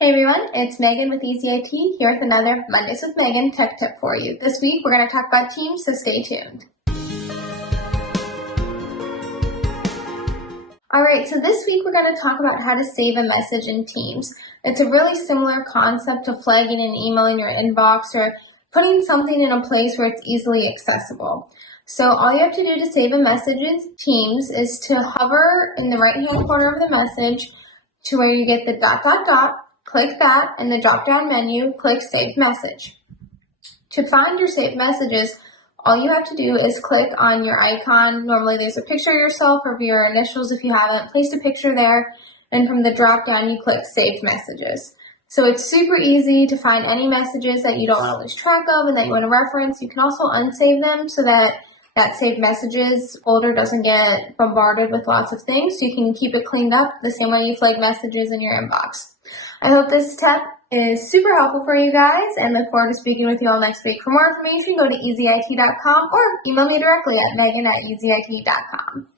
Hey everyone, it's Megan with EasyIT here with another Mondays with Megan tech tip for you. This week we're going to talk about Teams, so stay tuned. Alright, so this week we're going to talk about how to save a message in Teams. It's a really similar concept to flagging an email in your inbox or putting something in a place where it's easily accessible. So all you have to do to save a message in Teams is to hover in the right hand corner of the message to where you get the ... Click that, and the drop-down menu, click Save Message. To find your saved messages, all you have to do is click on your icon. Normally there's a picture of yourself or of your initials if you haven't. Place a picture there, and from the drop-down you click Save Messages. So it's super easy to find any messages that you don't want to lose track of and that you want to reference. You can also unsave them so that saved messages folder doesn't get bombarded with lots of things. So you can keep it cleaned up the same way you flag messages in your inbox. I hope this tip is super helpful for you guys and look forward to speaking with you all next week. For more information, go to easyit.com or email me directly at megan@easyit.com.